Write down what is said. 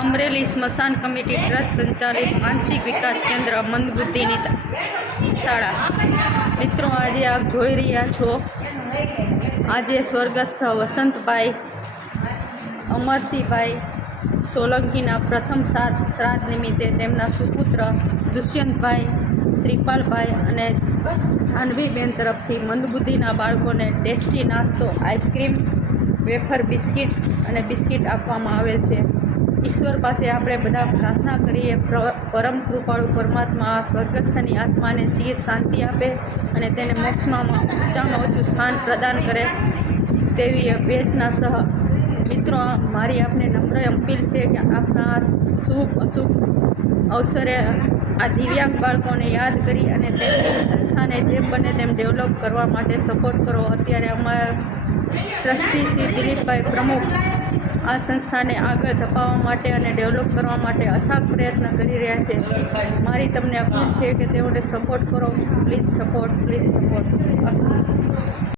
અમરેલી સ્મશાન committee trust સંચાલિત માનસિક વિકાસ કેન્દ્ર મંદબુદ્ધિની શાળા. મિત્રો, આજે આપ જોઈ રહ્યા છો. આજે સ્વર્ગસ્થ વસંતભાઈ અમરસિંહભાઈ સોલંકીના પ્રથમ સાત શ્રાદ્ધ નિમિત્તે તેમના સુપુત્ર દુષ્યંતભાઈ શ્રીપાલભાઈ અને જાહ્નવીબેન તરફથી મંદબુદ્ધિના બાળકોને ટેસ્ટી નાસ્તો, આઈસ્ક્રીમ વેફર, બિસ્કિટ અને બિસ્કિટ આપવામાં આવે છે. ઈશ્વર પાસે આપણે બધા પ્રાર્થના કરીએ પરમ કૃપાળુ પરમાત્મા સ્વર્ગસ્થની આત્માને ચીર શાંતિ આપે અને તેને મોક્ષમાં ઊંચામાં ઊંચું સ્થાન પ્રદાન કરે તેવી અભ્યર્થના સહ, મિત્રો, મારી આપને નમ્ર અપીલ છે કે આપના શુભ અશુભ અવસરે આ દિવ્યાંગ બાળકોને યાદ કરી અને તેમની સંસ્થાને જેમ બને તેમ ડેવલપ કરવા માટે સપોર્ટ કરો. અત્યારે અમારા ટ્રસ્ટી શ્રી દિલીપભાઈ પ્રમુખ આ સંસ્થાને આગળ ધપાવવા માટે અને ડેવલપ કરવા માટે અથાગ પ્રયત્ન કરી રહ્યા છે. મારી તમને અપીલ છે કે તેઓને સપોર્ટ કરો. Please support please support